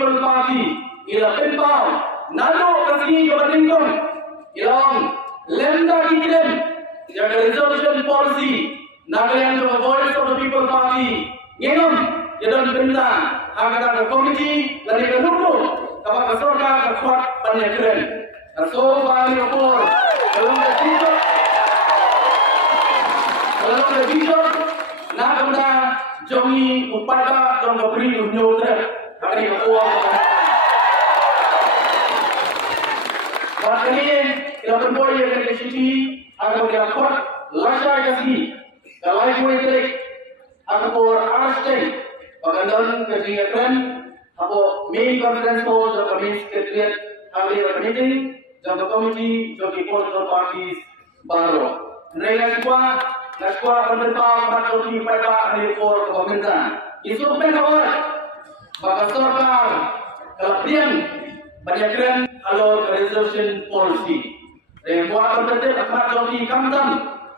People Party ila Pempau nano kasih kepentingan ilong lemda kikirim jaga resolution policy Nagaland to Voice of the People Party ngengom jadon benda agak komiti lari ke dulu kapag kasorga kakuat panyakren so bali opor kalau ke bishop na benda jongi upada jong beri unyo tre hari opor ini kalau berboy yang di sini agak diakor lasai kasih kalau itu itu agak por arsteng Pagandang kegiatan apa main conference hall atau main secretariat kali meeting jam komiti joki political parties baru. Nilai naswa pemerintah berjoki pada hari for pemerintah. Isu penawar bagi सरकार kelebihan banyakkan alur resolution policy. Buat pemerintah berjoki kamtam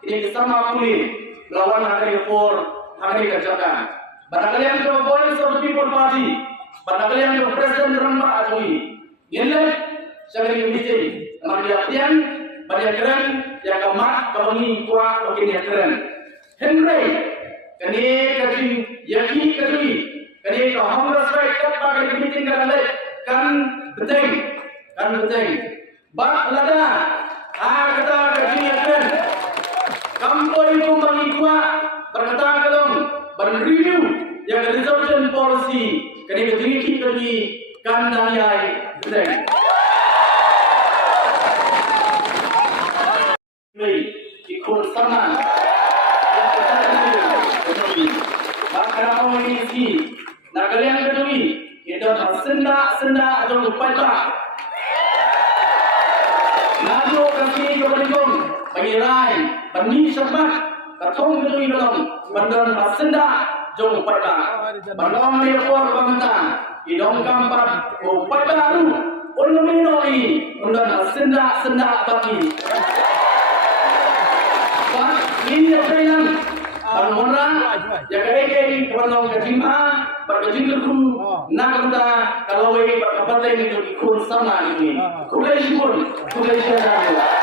ini sama pulih lawan hari for hari kerjakan. Barangkali yang ke Voice of the People Party, barangkali yang ke Presiden Ramba Ajoy, ini sekali meeting, kemudian banyak keren yang kemat kami kuat begini keren. Henry, kini kaki yaki kaki, kini kehamras baik pada meeting kan betul, bak lada, kata kaki keren, kampoi itu bagi kuat berkata kelong. Review yang resolution policy kini ketinggi kini kandangnya betul. Ikut sama. Maka ini si Nagaland kedui itu senda atau upaya. Nado kasih kepada bagi lain bani semak. Katong kedui dalam bandan senda jong pada bandang lekor bangta idong kampat upaya baru ulminoi bandan senda bagi ini yang orang jaga ini kalau kejima berkejingku nak kita kalau ini berkabar ini ikut sama ini kulai pun kulai